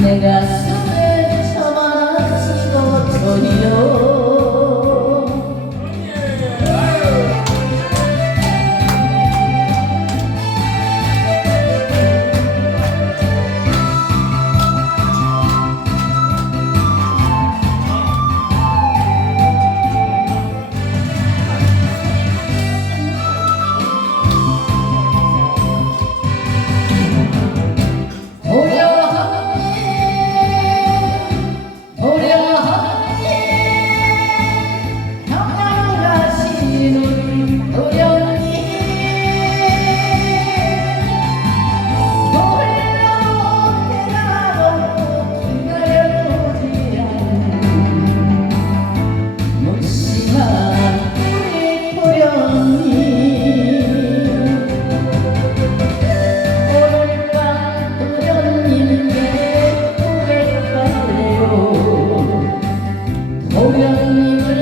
negação. Thank you.